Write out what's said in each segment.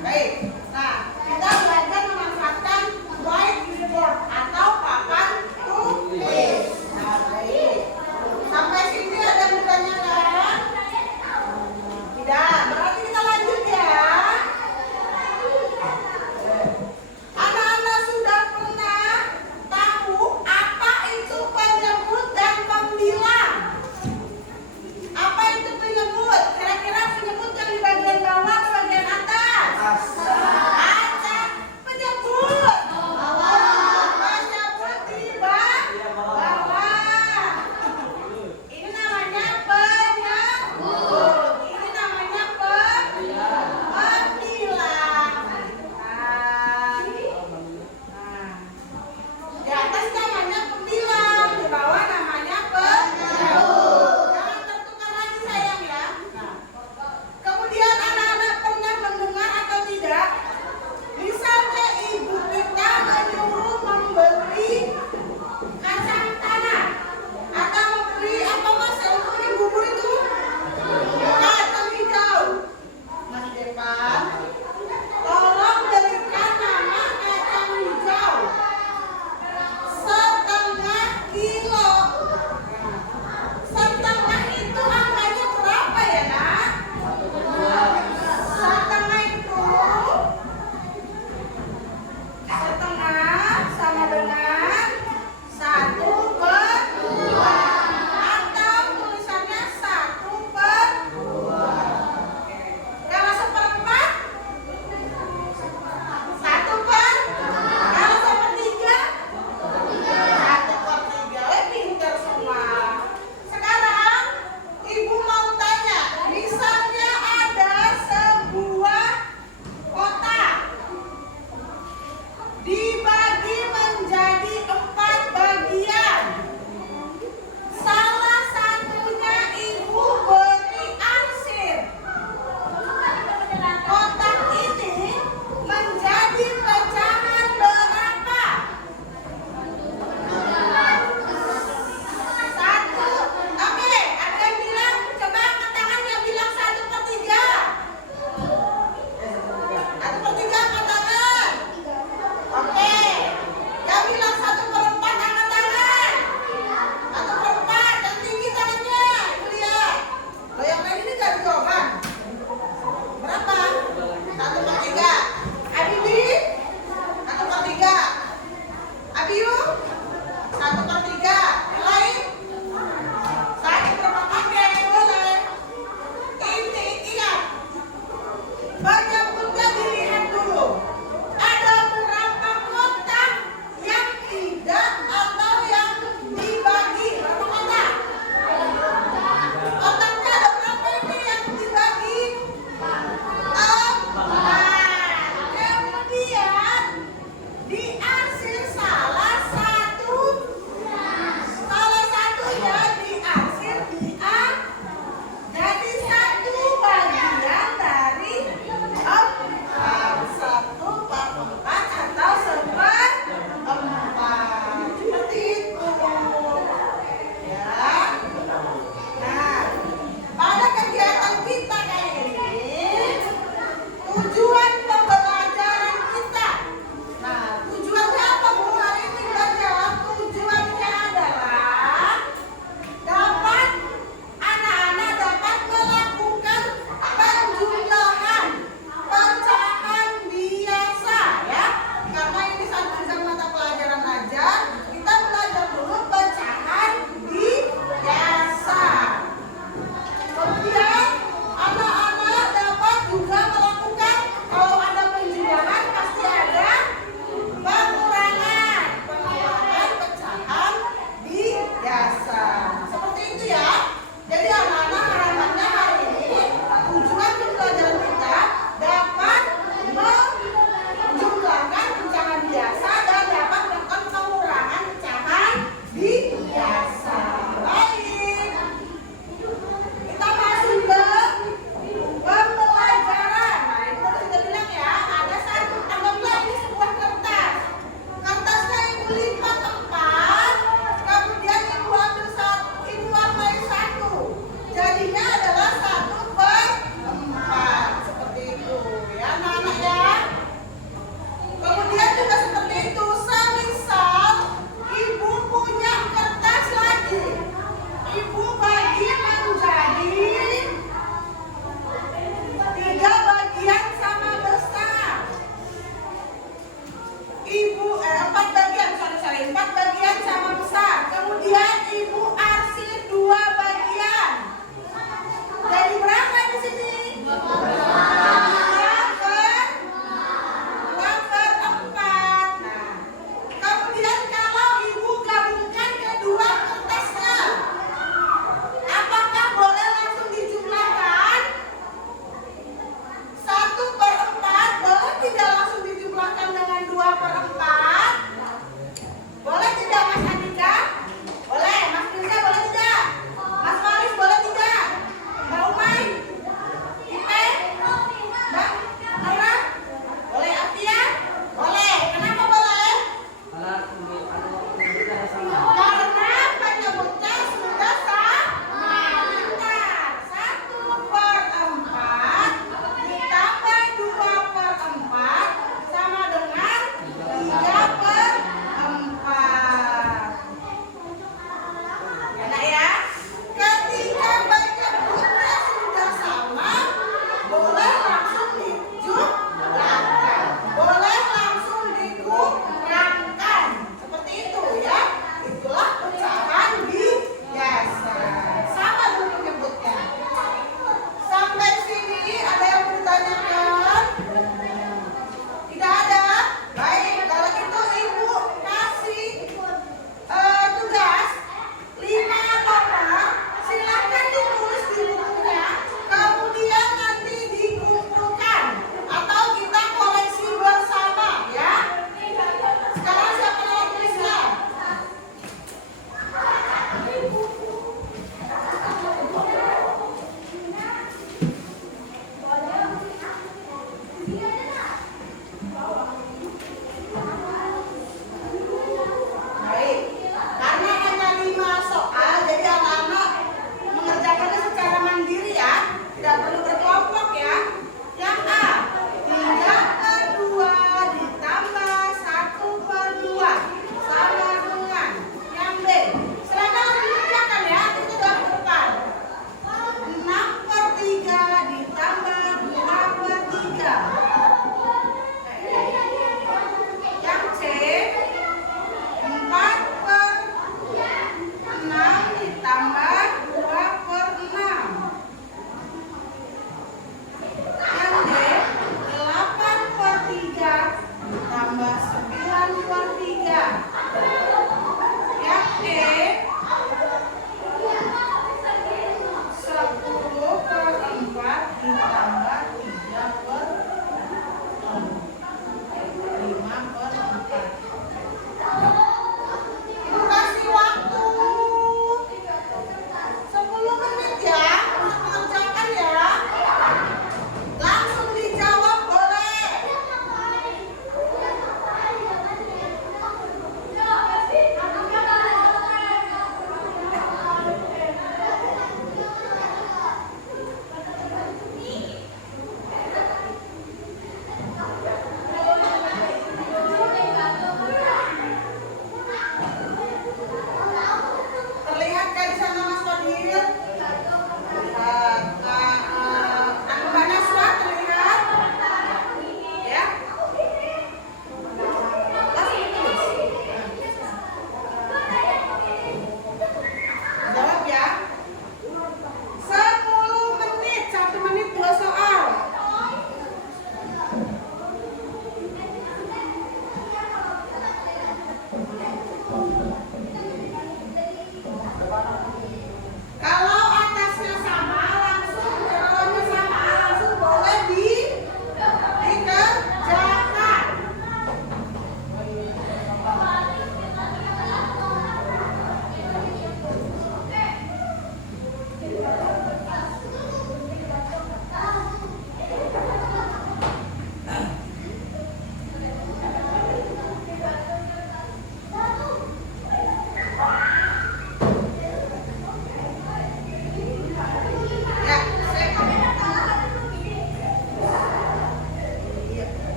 Baik. Nah, kita belajar memanfaatkan whiteboard atau papan tulis. Nah, baik. Sampai sini ada mudahnya kan? Tidak. Berarti kita lanjut ya. Anak-anak sudah pernah tahu apa itu penyebut dan pembilang? Apa itu penyebut? Kira-kira penyebut yang di bagian bawah atau bagian atas? Atas. Penyebut. Penyebut di bawah. Ini namanya penyebut. Ini namanya pembilang. Di atas namanya pembilang, di bawah namanya penyebut. Jangan tertukar lagi sayang ya. Nah, kemudian anak-anak pernah mendengar atau tidak? Misalnya ibu kita menyuruh membeli kacang tanah atau membeli apa mas untuk bikin bubur itu? Kacang hijau. Mas Depan, tolong belikan nama kacang hijau setengah kilo. Setengah itu angkanya berapa ya nak? Setengah itu setengah sama dengan 1/2 atau tulisannya 1/2. Kalau seperempat 1/4. Kalau sepertiga 1/3. Pintar semua. Sekarang ibu mau tanya, misalnya ada sebuah kotak dibagi menjadi 4 bagian. Salah satunya ibu beri arsip. Kotak ini menjadi pecahan berapa? 1. Oke, ada yang bilang, coba angkat tangan yang bilang 1/3. 1/3 angkat tangan. Oke. Yang bilang 1/4 angkat tangan. 1/4 yang tinggi tangannya. Ibu lihat. Loh yang lain ini gak dicoba. Berapa? 1/3. Abibi 1/3. Abiu 1/3. Yang lain 1/4. Boleh. Ini ingat, penyebutnya dilihat dulu. Ada berapa kotak yang tidak atau yang dibagi? Berapa kotak? Kotaknya ada berapa ini yang dibagi? 4. Kemudian diarsir salah satunya diarsir dia jadi 1 bagian dari 4. 1/4 atau 1/4. Seperti itu. Ya. Nah, pada kegiatan kita kali ini, tujuan pembelajaran kita. Nah, tujuannya apa Bu hari ini belajar? Tujuannya adalah anak-anak dapat melakukan penjumlahan pecahan biasa ya. Karena ini satu mata pelajaran aja, kita belajar dulu pecahan biasa. Kemudian anak-anak dapat juga melakukan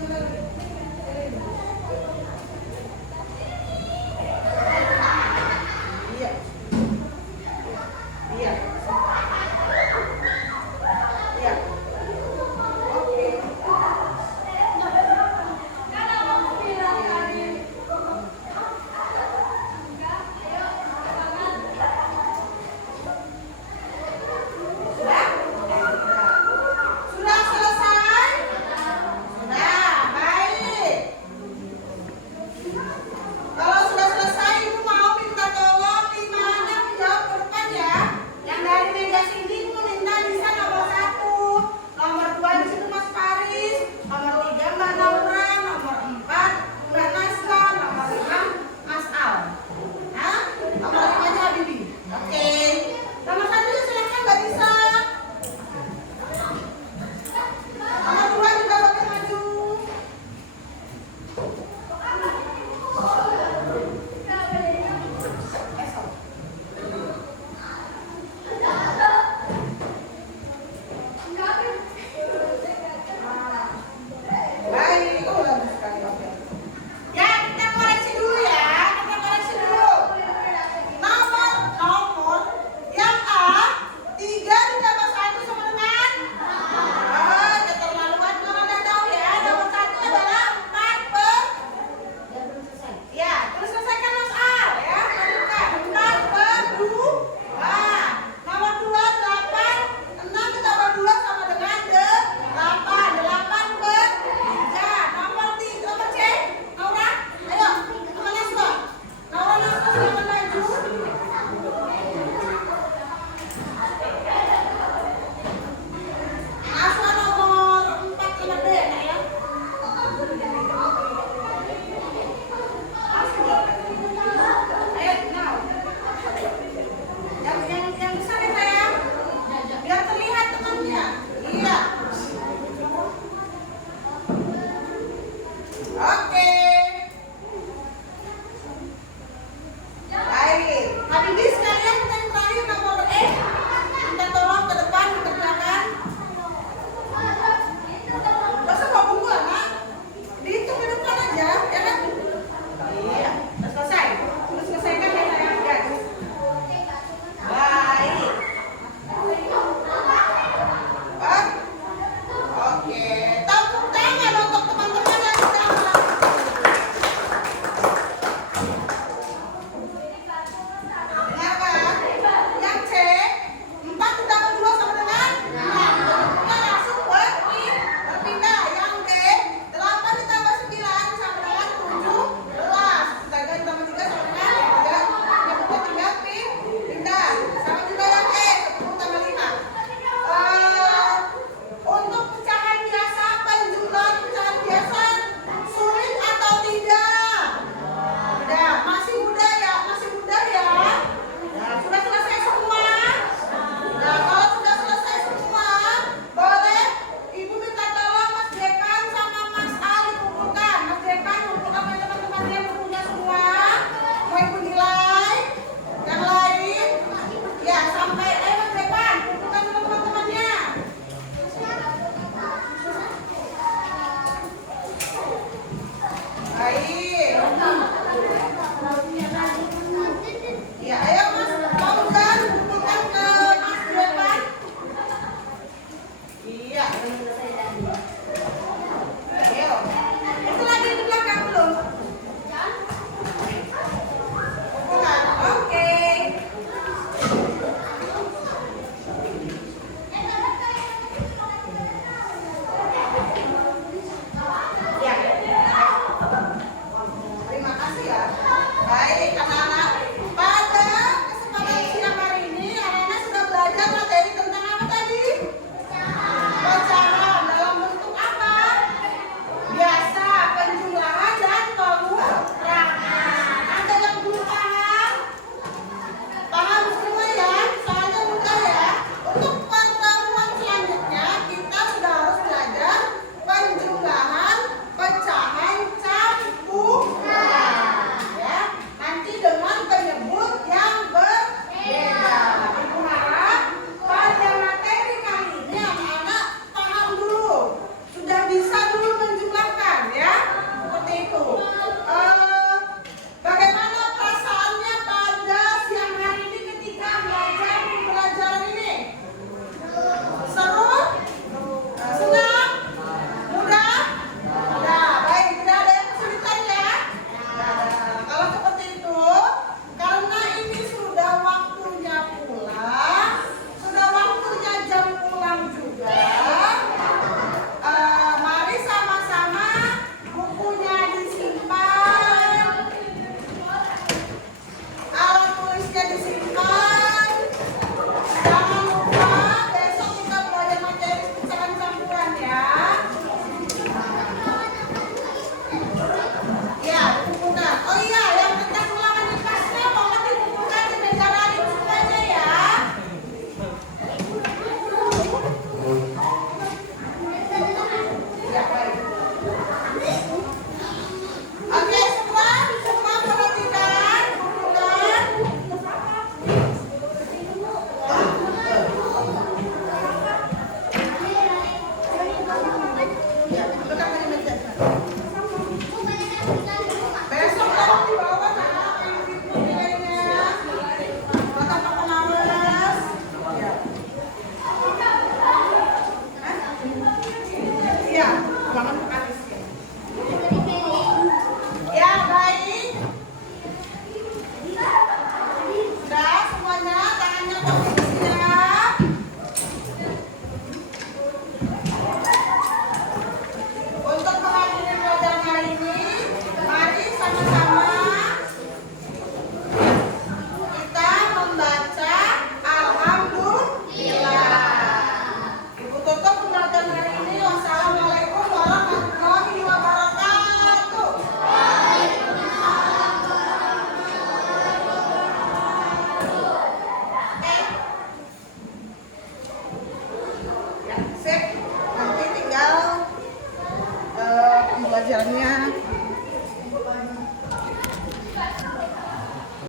bener